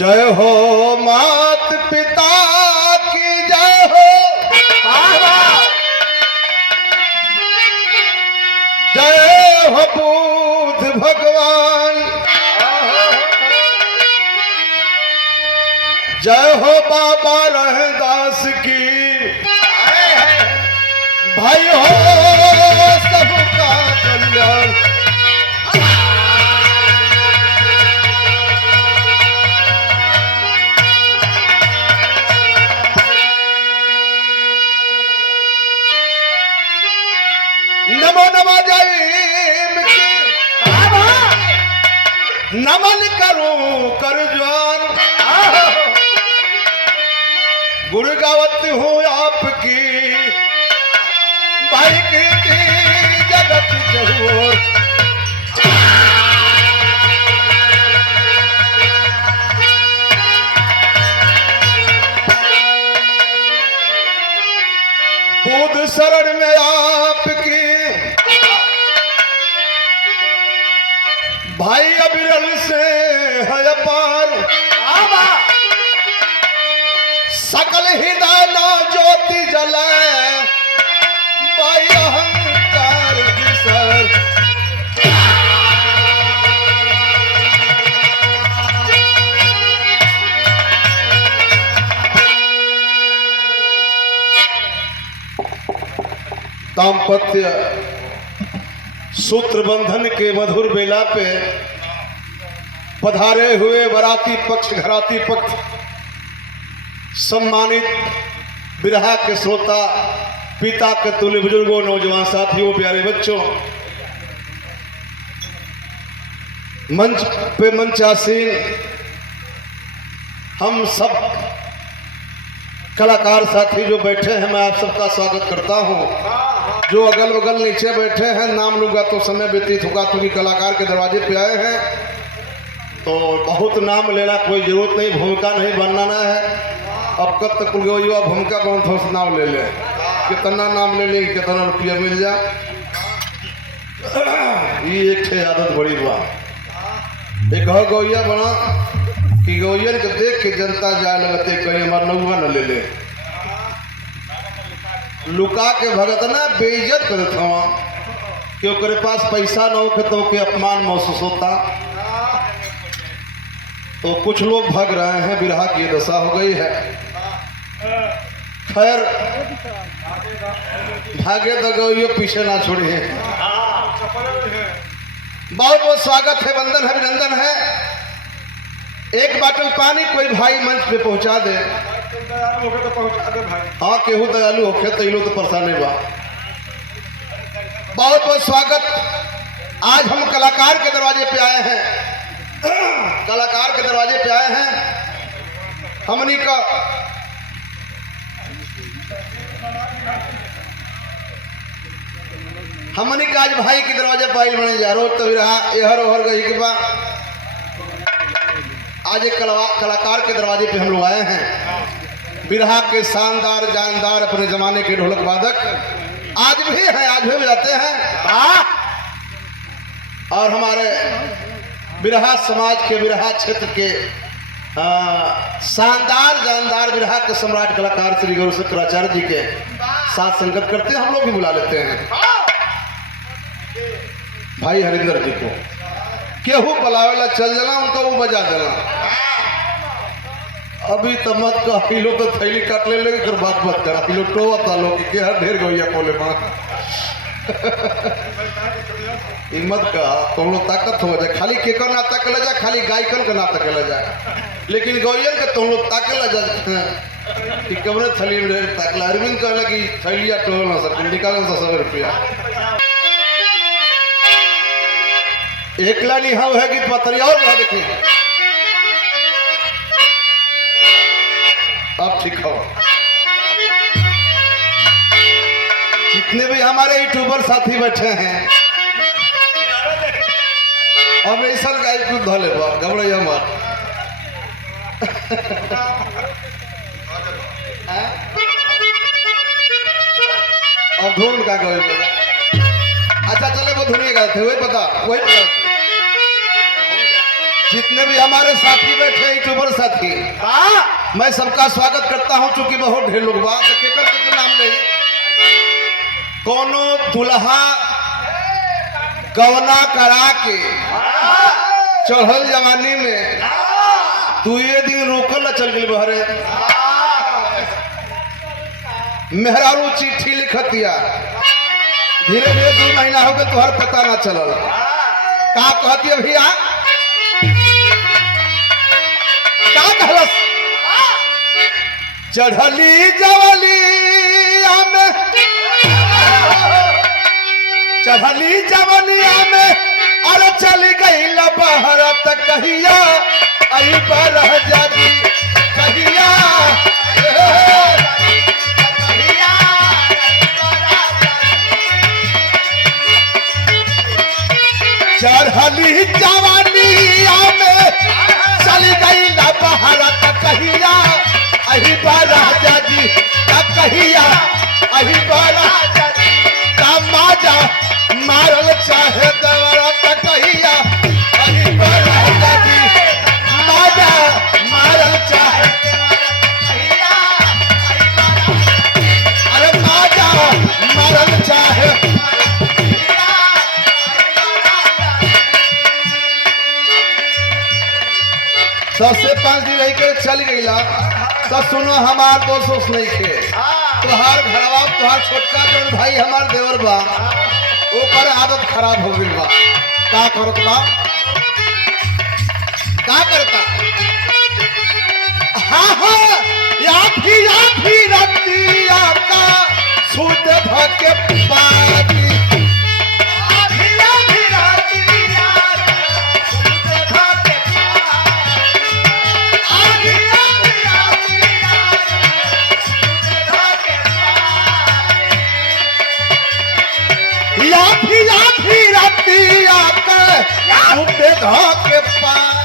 जय हो मात पिता की जय हो, जय हो बुद्ध भगवान, जय हो बाबा रहदास की, भाई हो सबका कल्याण। नमो नमो जय नमन करूं कर ज्वार, गुण गावत हूँ आपकी भाई कीर्ति जगत जरूर। बुद्ध शरण में आपकी भाई अविरल से है अपार, सकल हृदय ना ज्योति जलाए भाई अहंकार विसर। दाम्पत्य सूत्र बंधन के मधुर बेला पे पधारे हुए वराती पक्ष घराती पक्ष, सम्मानित बिरहा के श्रोता, पिता के तुल्य बुजुर्गों, नौजवान साथियों, प्यारे बच्चों, मंच पे मंचासीन हम सब कलाकार साथी जो बैठे हैं, मैं आप सबका स्वागत करता हूं। जो अगल बगल नीचे बैठे हैं, नाम लूंगा तो समय व्यतीत होगा, क्योंकि कलाकार के दरवाजे पे आए हैं तो बहुत नाम लेना कोई जरूरत नहीं, भूमिका नहीं बनाना है। अब कब तक युवा भूमिका कौन थोड़ा नाम ले ले, कितना नाम ले ले, कितना रुपया मिल जाए, ये एक आदत बड़ी बा। एक गौया बना कि गौयन के देख के जनता जाए लगते कहीं हमारा नौवा न ले ले, लुका के भगत ना बेइज्जत करत हवा कि ओकरे पास पैसा न हो तो के अपमान महसूस होता। तो कुछ लोग भाग रहे हैं, बिरहा की दशा हो गई है। खैर भागे तो गौयो पीछे ना छोड़िए। बहुत बहुत स्वागत है, वंदन है, अभिनंदन है। एक बाटल पानी कोई भाई मंच पे पहुंचा दे, हाँ केहू दयालु होखे तो इलो तो परेशानी बा। बहुत बहुत स्वागत। आज हम कलाकार के दरवाजे पे आए हैं, कलाकार के दरवाजे पे आए हैं। हमनी का आज भाई के दरवाजे पे आई बने जा रोज तो रहा एहर ओहर गई के बा। आज एक कलाकार के दरवाजे पे हम लोग आए हैं। बिरहा के शानदार जानदार अपने जमाने के ढोलक वादक आज भी हैं, आज भी बजाते हैं। और हमारे बिरहा समाज के, बिरहा क्षेत्र के शानदार जानदार बिरहा के सम्राट कलाकार श्री गुरु शुक्राचार्य जी के साथ संगत करते हैं, हम लोग भी बुला लेते हैं भाई हरिंदर जी को। केहू बुलावेला चल जाना, उनको वो बजा देना। अभी तो मत का किलो तो थैली काट ले लेगी, फिर बात मत करा किलो टोवा तालो कि हर ढेर गैया कोले मां हिम्मत का तुम लोग ताकत हो जाए। खाली केकर ना ताकल जाए, खाली गायकन का ना ताकल जाए, लेकिन गौयन के तुम लोग ताकल जाए कि कमरे थैली में ताकला। अरविंद कहला कि थैलिया टोल ना सर निकाल 100 रुपया। एकला निहाव है कि पतरिया और देखिए अब ठीक हो। जितने भी हमारे यूट्यूबर साथी बैठे हैं, हम ऐसा गाय को धले घबराइए मत। अब धुन का गए, अच्छा चले वो धुनिया गाए थे, वही पता जितने भी हमारे साथी बैठे हैं यूट्यूबर साथी, मैं सबका स्वागत करता हूं। चूंकि बहुत ढेर लोग बात के नाम ले कोनो दुल्हा गवना करा के चढ़ल जवानी में दुए दिन रोकल चल गई बहरे। मेहरारू चिट्ठी लिखतिया, धीरे धीरे 2 महीना हो गए तुहर पता ना चलल। का कहती भैया, का कहलस? चढ़ली जवलिया में, चढ़ली जवलिया में अरे चली गई लबहर तक कहिया आई पर जाती कहिया चढ़ली जवानिया में चली गई लबहर तक कहिया अही पर जाती कहिया अही पर माजा मारल चाहे दवरा तक कहिया अही पर जाती माजा मारल चाहे अरे माजा मारल चाहे। दस से 5 दिन रह के चल गई तो सुनो हमार दोस्त नहीं थे। तुहार घरवा तुहार छोटका जौन भाई हमार देवर बा ओकर आदत खराब हो गई बा। का करत बा, का करता? हाँ हाँ या भी रतिया का सूत धके पाती के पास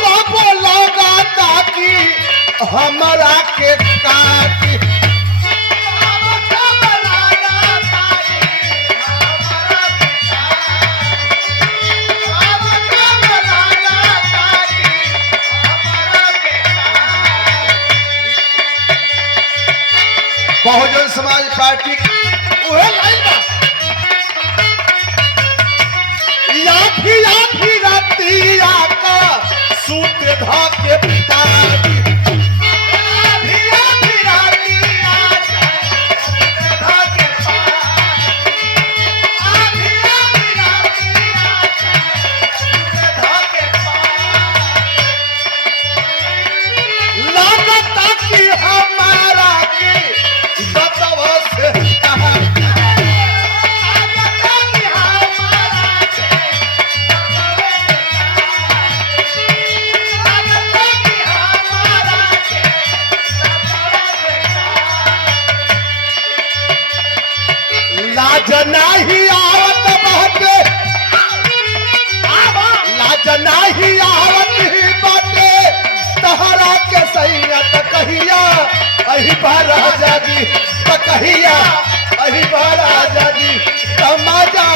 कबो लगा ताकि हमारा के काटी बहुजन समाज पार्टी या भी रतिया का सूत धके पिताजी लगता कि हमारा के लाज नहीं आवत बाटे, लाज नहीं आवत ही बाटे तहरा के सैयत कहिया अही पर आजादी कहिया अही पर आजादी समाजा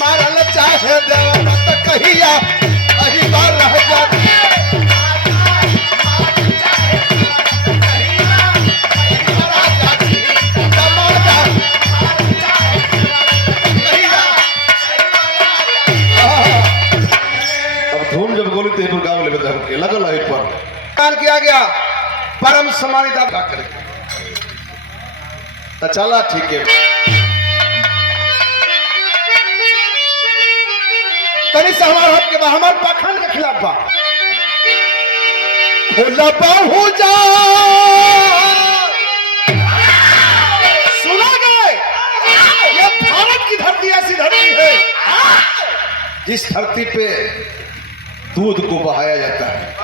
मारल चाहे देवा कहिया अही पर आजादी लगल है पर किया गया परम सम्मानित का करे तो चला ठीक है। तनी से हमारे हक के बा हमारे पाखंड के खिलाफ बा खोला बहु जा सुना गए ये भारत की धरती ऐसी धरती है जिस धरती पे दूध को बहाया जाता है।